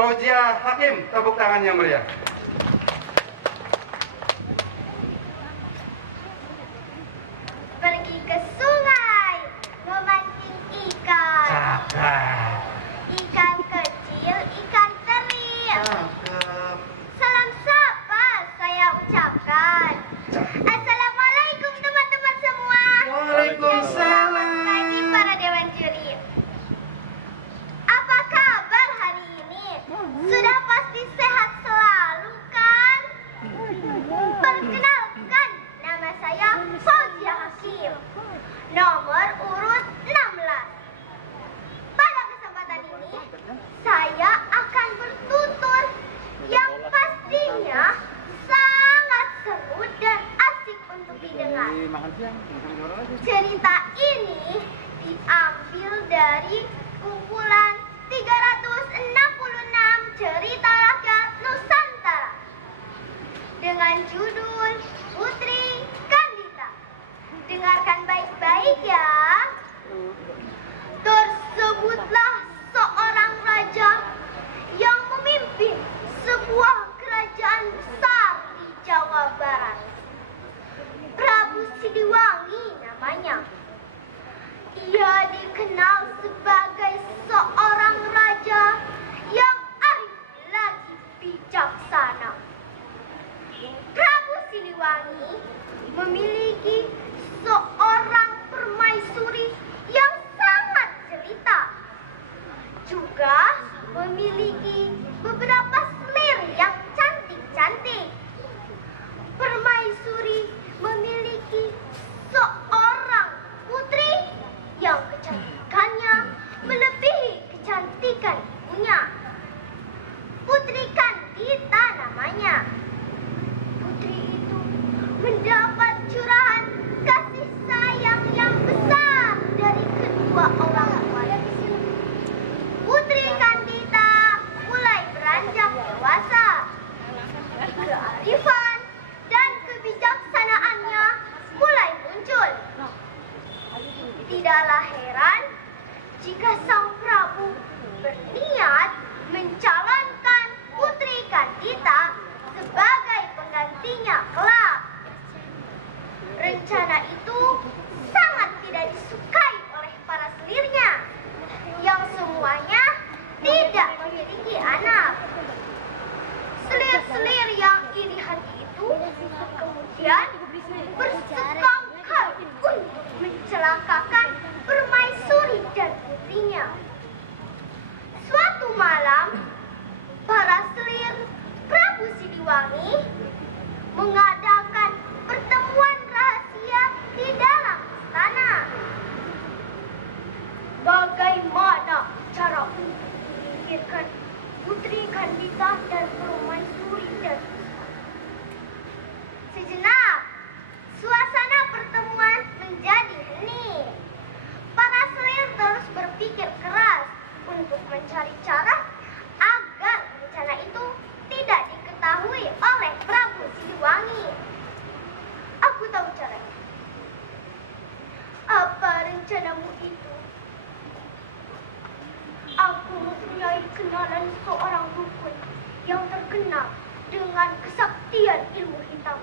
Fauzia Hakim, tepuk tangan yang meriah. Pergi ke sungai, memancing ikan. Cakep. Ikan kecil, ikan teri. Cakep. Salam sapa saya ucapkan. Assalamualaikum teman-teman semua. Waalaikumsalam. Lagi para dewan juri. Apa kabar hari ini? Sudah pasti sehat selalu kan? Perkenalkan, nama saya Fauzia Hakim, nomor urut 16. Pada kesempatan ini, saya akan bertutur yang pastinya sangat seru dan asik untuk didengar. Cerita ini diambil dari kumpulan 366 cerita rakyat Nusantara dengan judul Putri Kandita. Dengarkan baik-baik ya. Tersebutlah seorang raja yang memimpin sebuah kerajaan besar di Jawa Barat. Prabu Siliwangi namanya. Ia dikenal sebagai seorang raja yang arif lagi bijaksana. Prabu Siliwangi memiliki seorang permaisuri yang sangat jelita. Juga memiliki beberapa selir yang cantik-cantik. Permaisuri memiliki seorang putri yang kecantikannya melebihi kecantikan ibunya. Putri Kandita namanya. Putri itu mendapat curahan kasih sayang yang besar dari kedua orang tuanya. Putri Kandita mulai beranjak dewasa. Kearifan dan kebijaksanaannya mulai muncul. Tidaklah heran jika sang Prabu berniat mencalonkan Putri Kandita sebagai penggantinya kelak. Rencana itu sangat tidak disukai oleh para selirnya, yang semuanya tidak memiliki anak. Selir-selir yang iri hati itu kemudian bersekongkol untuk mencelakakan permaisuri dan putrinya. Suatu malam, para selir Prabu Siliwangi mengadakan pertemuan rahasia di dalam istana. Bagaimana cara untuk menyingkirkan Putri Kandita dan permaisuri dan sejenak, suasana pertemuan menjadi hening. Para selir terus berpikir keras untuk mencari cara agar rencana itu tidak diketahui oleh Prabu Siliwangi. Aku tahu caranya. Apa rencanamu itu? Aku mempunyai kenalan seorang dukun yang terkenal dengan kesaktian ilmu hitam.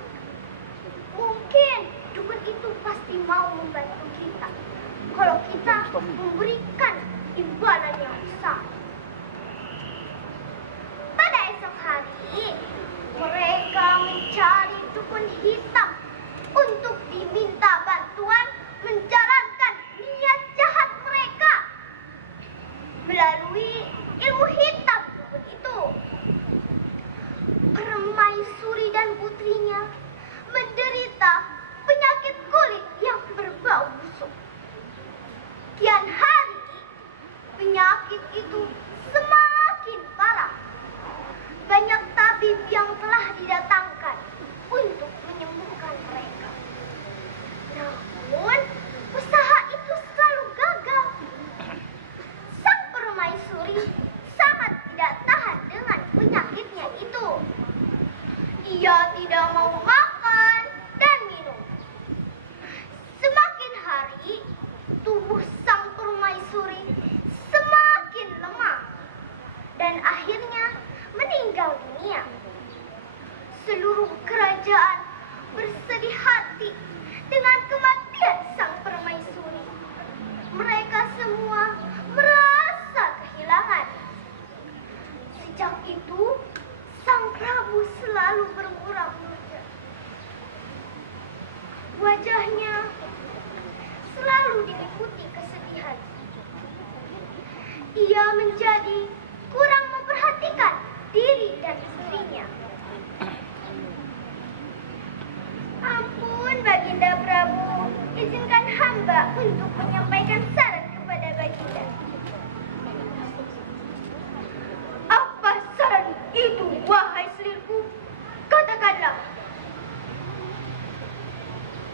Mungkin dukun itu pasti mau membantu kita kalau kita memberikan imbalan yang besar. Pada esok hari, mereka mencari dukun hitam untuk diminta bantuan menjalankan niat jahat mereka melalui ilmu hitam dukun itu. Permaisuri dan putrinya menderita penyakit kulit yang berbau busuk. Kian hari, penyakit itu semakin parah. Banyak tabib yang telah didatangkan untuk menyembuhkan mereka. Namun, usaha itu selalu gagal. Sang permaisuri sangat tidak tahan dengan penyakitnya itu. Ia tidak mau makan dan minum. Semakin hari, tubuh sang permaisuri semakin lemah dan akhirnya meninggal dunia. Seluruh kerajaan bersedih hati dengan kematian sang permaisuri. Mereka semua merasa kehilangan. Sejak itu, sang Prabu selalu bermuram-muram. Wajahnya selalu diliputi kesedihan. Ia menjadi kurang memperhatikan diri dan istrinya. Ampun, Baginda Prabu, izinkan hamba untuk menyampaikan saran kepada Baginda. Apa saran itu, wahai selirku? Katakanlah.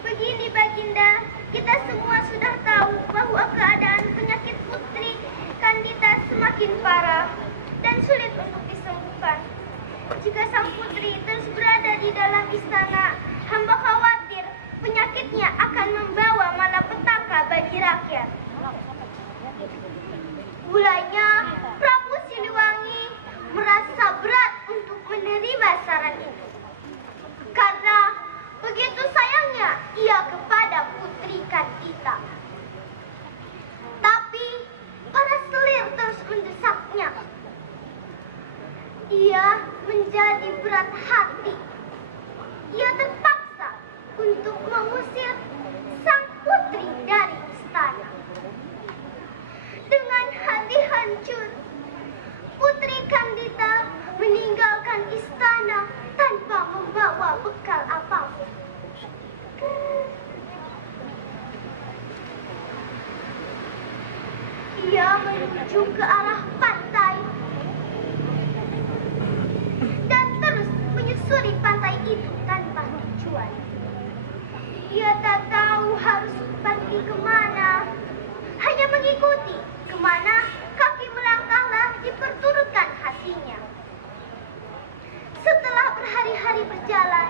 Begini, Baginda, kita semua sudah tahu bahwa keadaan penyakit Putri Kandita semakin parah dan sulit untuk disembuhkan. Jika sang putri terus berada di dalam istana, hamba khawatir penyakitnya akan membawa malapetaka bagi rakyat. Mulanya, Prabu Siliwangi merasa berat untuk menerima saran itu. Karena begitu sayangnya ia kepada Putri Kandita. Tapi para selir terus mendesaknya. Ia menjadi berat hati. Ia terpaksa untuk mengusir sang putri dari istana. Dengan hati hancur, Putri Kandita meninggalkan istana tanpa membawa bekal apapun. Ia menuju ke arah pantai dan terus menyusuri pantai itu tanpa tujuan. Ia tak tahu harus pergi kemana, hanya mengikuti kemana kaki melangkahlah diperturutkan hatinya. Setelah berhari-hari berjalan,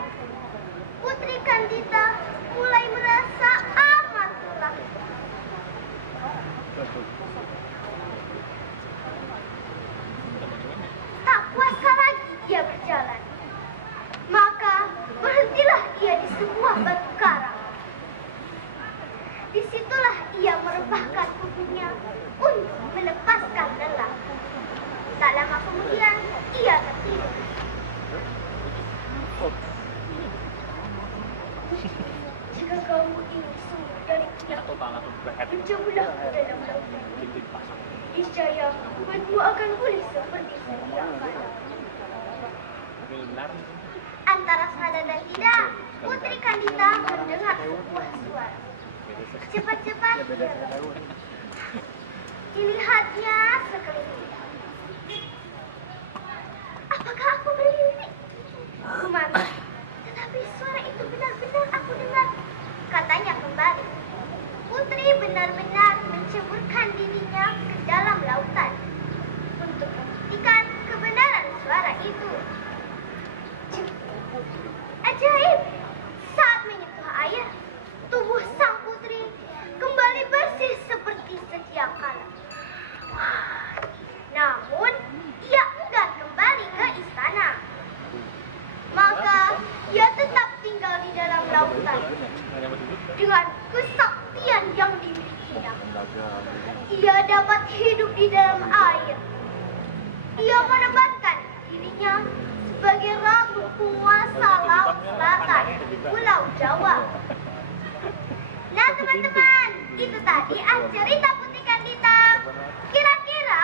Putri Kandita mulai merasa amat lelah. Tak kuasa lagi ia berjalan. Maka berhentilah ia di sebuah batu karang. Disitulah ia merebahkan tubuhnya untuk melepaskan lelah. Tak lama kemudian ia tertidur. Jika kamu ingin sembuh dari penyakit, berjauhlah ke dalam lautan. Niscaya tubuhmu akan pulih seperti sedia kala. Antara sadar dan tidak, Putri Kandita mendengar sebuah suara. Cepat-cepat ia bangun. Dilihatnya sekeliling. Apakah aku bermimpi? Kemana? Tetapi suara itu benar-benar aku dengar. Katanya kembali. Putri benar-benar menceburkan dirinya ke dalam lautan untuk membuktikan kebenaran suara itu. Ajaib! Saat menyentuh air, tubuh sang putri kembali bersih seperti sedia kala. Namun, ia enggan kembali ke istana. Maka, ia tetap tinggal di dalam lautan dengan kesaktian yang dimilikinya. Ia dapat hidup di dalam air. Ia menebatkan dirinya sebagai ratu penguasa laut selatan Pulau Jawa. Nah teman-teman, itu tadi cerita Putri Kandita. Kira-kira